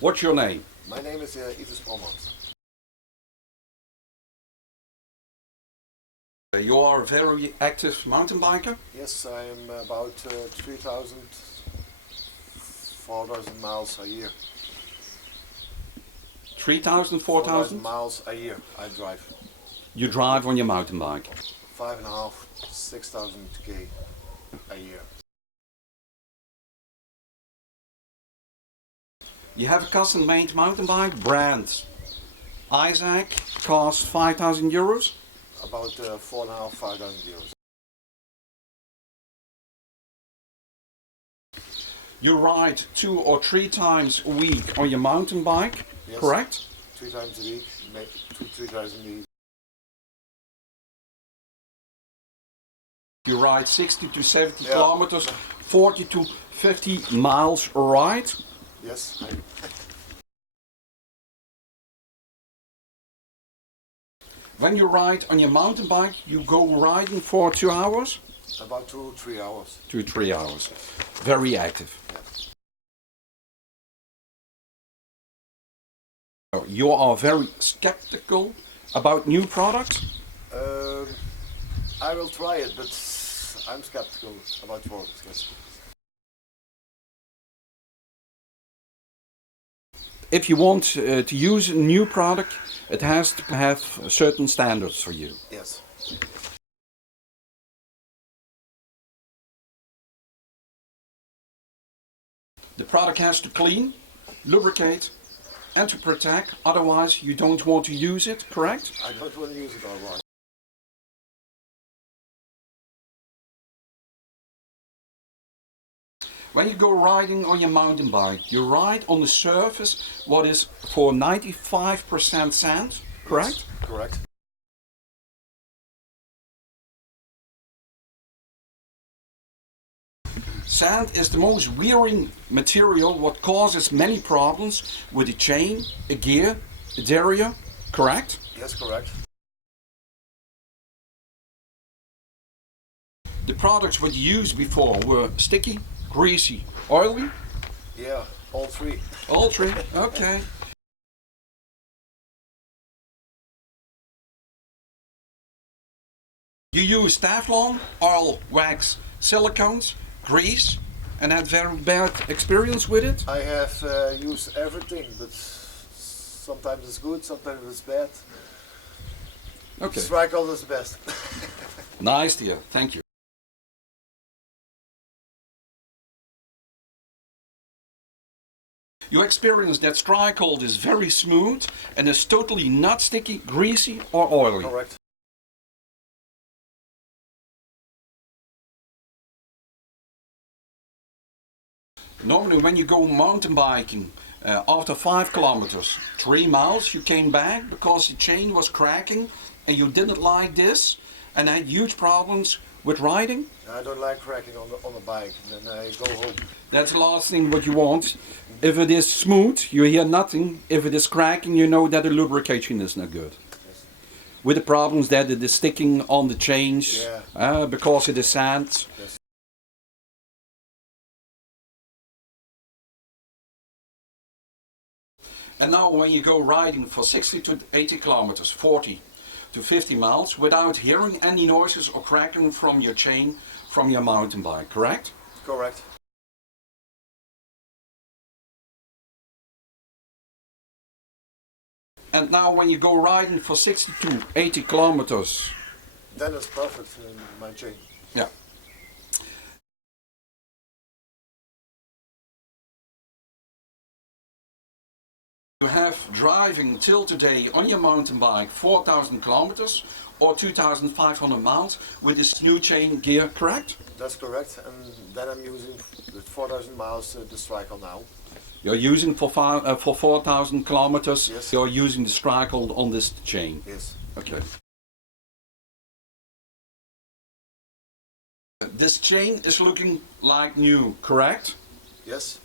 What's your name? My name is Spronkmans. You are a very active mountain biker? Yes, I am about 3,000, 4,000 miles a year. 3,000, 4,000 4,000? miles a year I drive. You drive on your mountain bike? 5.5, 6,000 k a year. You have a custom-made mountain bike brand. Isaac costs 5,000 euros. About 4.5, 5,000 euros. You ride 2 or 3 times a week on your mountain bike, Yes. correct? 3 times a week, 2, 3 times a week. You ride 60 to 70 Yeah. kilometers, 40 to 50 miles a ride. Yes, When you ride on your mountain bike, you go riding for 2 hours? about 2, 3 hours. 2, 3 hours. Very active. Yeah. You are very skeptical about new products? I will try it, but I'm skeptical about products. Yes. If you want to use a new product, it has to have certain standards for you. Yes. The product has to clean, lubricate and to protect, otherwise you don't want to use it, correct? I don't want to use it otherwise. When you go riding on your mountain bike, you ride on the surface what is for 95% sand, correct? Yes, correct. Sand is the most wearing material what causes many problems with a chain, a gear, a derailleur, correct? Yes, correct. The products what you used before were sticky, greasy, oily? Yeah, all three. All three, okay. You use Teflon, oil, wax, silicones, grease, and had very bad experience with it? I have used everything, but sometimes it's good, sometimes it's bad. Okay. Strikel is the best. Nice, dear. Thank you. You experience that Strikel is very smooth and is totally not sticky, greasy or oily. Correct. Normally when you go mountain biking, after 5 kilometers, 3 miles, you came back because the chain was cracking and you didn't like this and had huge problems with riding. I don't like cracking on the bike, then I go home. That's the last thing what you want. If it is smooth, you hear nothing. If it is cracking, you know that the lubrication is not good. Yes. With the problems that it is sticking on the chains, Yeah. because it is sand. Yes. And now when you go riding for 60 to 80 kilometers, 40 to 50 miles, without hearing any noises or cracking from your chain from your mountain bike, correct? Correct. And now when you go riding for 60 to 80 kilometers, Then it's perfect in my chain. yeah. You have driving till today on your mountain bike 4,000 kilometers or 2,500 miles with this new chain gear, correct? That's correct, and then I'm using with 4,000 miles the Strikel now. You're using for 4,000 kilometers, Yes. you're using the Strikel on this chain. Yes. Okay. This chain is looking like new, correct? Yes.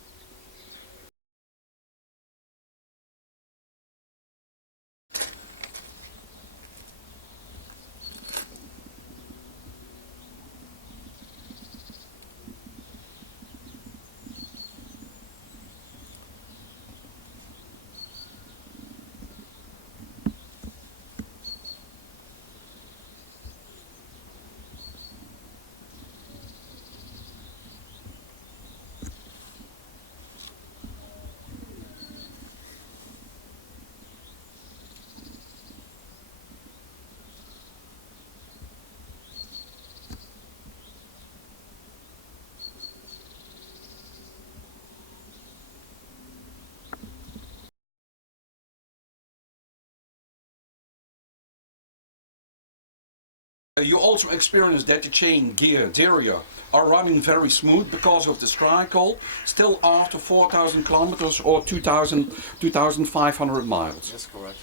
You also experience that the chain, gear, derailleur are running very smooth because of the strike still after 4,000 kilometers or 2,500 miles. Yes, correct.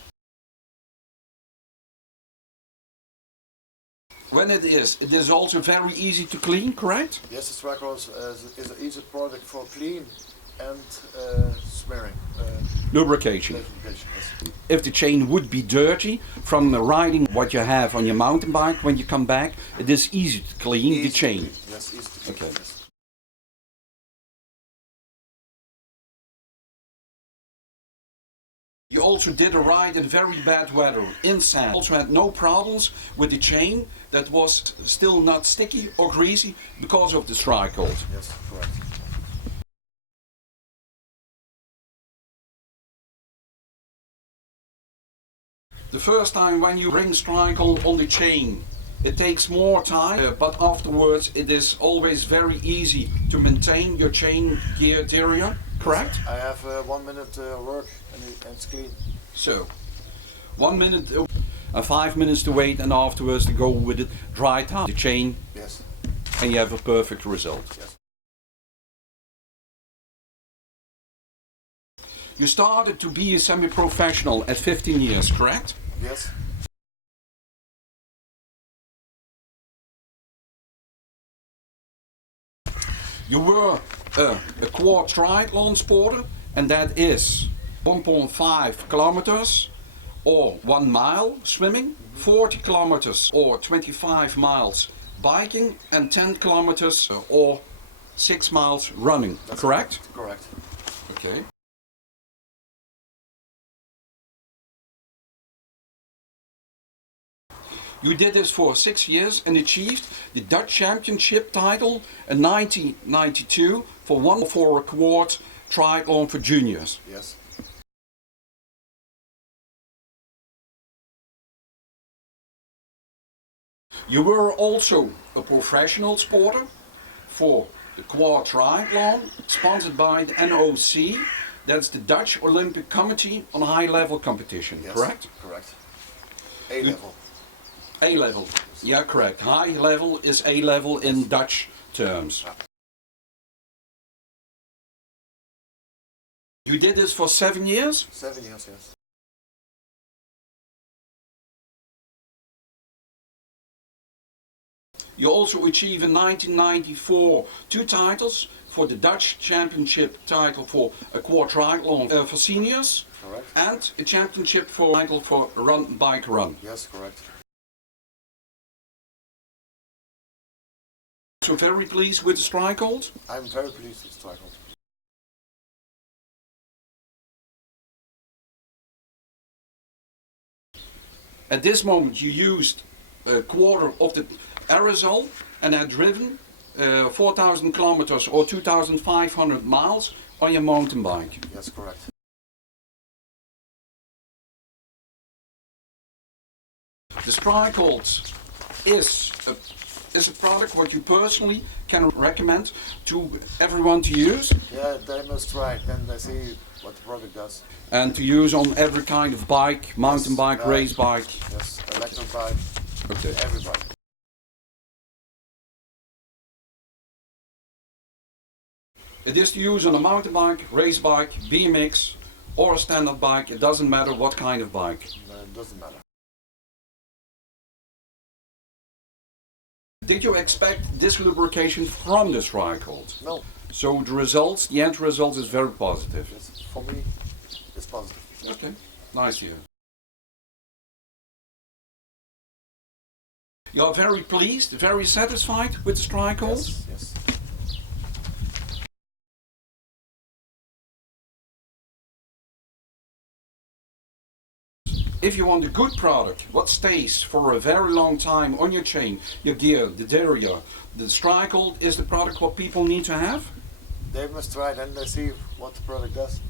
When it is also very easy to clean, correct? Yes, the strike is an easy product for clean and smearing. Lubrication. Lubrication, yes. If the chain would be dirty from the riding what you have on your mountain bike, when you come back, it is easy to clean the chain. Yes, easy to clean. Okay. Yes. You also did a ride in very bad weather, in sand. Also had no problems with the chain that was still not sticky or greasy because of the strike hold. Yes, correct. The first time when you bring strike hold on the chain, it takes more time, but afterwards it is always very easy to maintain your chain gear derailleur, correct? I have 1 minute work and it's clean. So, 1 minute and 5 minutes to wait, and afterwards to go with it dry time the chain. Yes. And you have a perfect result. Yes. You started to be a semi-professional at 15 years, correct? Yes. You were a quad triathlon sporter, and that is 1.5 kilometers or 1 mile swimming, 40 kilometers or 25 miles biking, and 10 kilometers or 6 miles running, That's correct? Correct. Okay. You did this for 6 years and achieved the Dutch Championship title in 1992 for a quad triathlon for juniors. Yes. You were also a professional sporter for the quad triathlon, sponsored by the NOC. That's the Dutch Olympic Committee on high level competition, Yes. correct? Correct. A level. A level, yeah, correct. High level is A level in Dutch terms. You did this for 7 years? 7 years, yes. You also achieved in 1994 2 titles for the Dutch Championship title for a quad triathlon for seniors. Correct. And a championship title for run bike run. Yes, correct. So very pleased with the strike hold. I'm very pleased with strike hold. At this moment you used a quarter of the aerosol and had driven 4,000 kilometers or 2,500 miles on your mountain bike. Yes, correct. The strike hold is a product what you personally can recommend to everyone to use. Yeah, they must try it, then they see what the product does. And to use on every kind of bike, mountain bike, Yes, race bike. Yes, electric bike, Okay. everybody. It is to use on a mountain bike, race bike, BMX or a standard bike. It doesn't matter what kind of bike. It doesn't matter. Did you expect this lubrication from the strike hold? No. So the end result is very positive. Yes, for me, it's positive. Okay, nice to hear. You are very pleased, very satisfied with the strike hold? Yes, yes. If you want a good product, what stays for a very long time on your chain, your gear, the derailleur, the strike hold is the product what people need to have? They must try it and they see what the product does.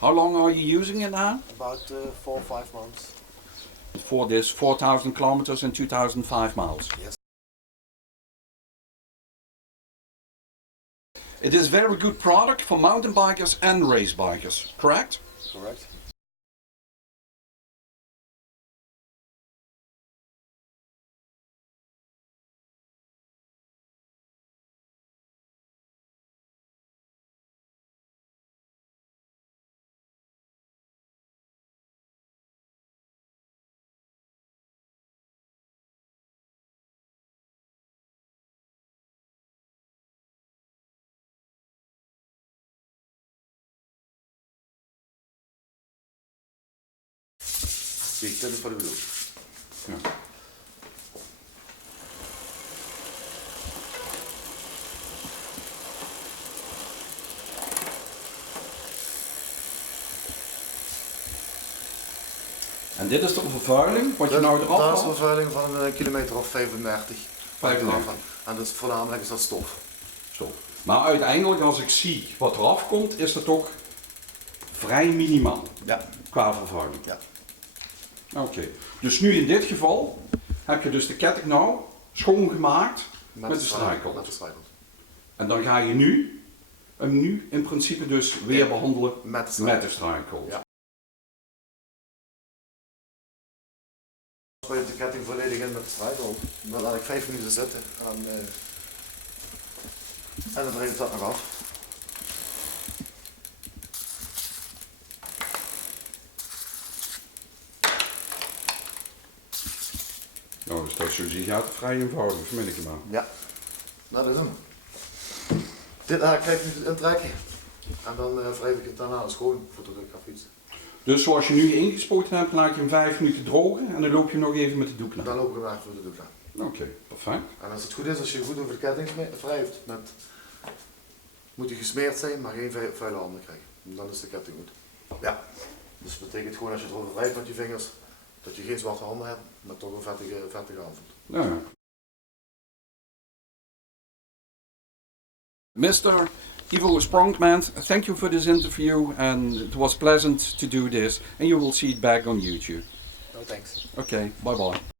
How long are you using it now? About 4 or 5 months. For this 4,000 kilometers and 2,005 miles. Yes. It is a very good product for mountain bikers and race bikers, correct? Correct. Zie, dit is wat ik bedoel. Ja. En dit is de vervuiling, wat je nou eraf Dat is de haalt? vervuiling van een kilometer of 35. 35. En dus voornamelijk is dat stof. Zo. Maar uiteindelijk, als ik zie wat eraf komt, is dat toch vrij minimaal Ja. qua vervuiling. Ja. Oké. Dus nu in dit geval heb je dus de ketting nou schoongemaakt met de strijkelt. Met de strijkelt. En dan ga je nu hem in principe dus weer behandelen Met de met de strijkelt. Ja. Spuit de ketting volledig in met de strijkelt. Dan laat ik 5 minuten zitten en dan drijf ik dat nog af. Nou, dus dat zo zie je het vrij eenvoudig, vermin ik maar. Ja, dat is hem. Dit krijg ik nu intrekken en dan wrijf ik het daarna schoon voordat ik ga fietsen. Dus zoals je nu ingespoten hebt, laat je hem 5 minuten drogen en dan loop je nog even met de doek na. Dan loop ik hem even voor de doek aan. Oké, perfect. En als het goed is, als je goed over de ketting wrijft, moet hij gesmeerd zijn, maar geen vuile handen krijgen. Dan is de ketting goed. Ja, dus dat betekent gewoon als je erover wrijft met je vingers, dat je geen zwarte handen hebt, maar toch een vettige hand. Ja, ja. Mr. Evil Spronkmans, thank you for this interview and it was pleasant to do this and you will see it back on YouTube. No thanks. Okay, bye bye.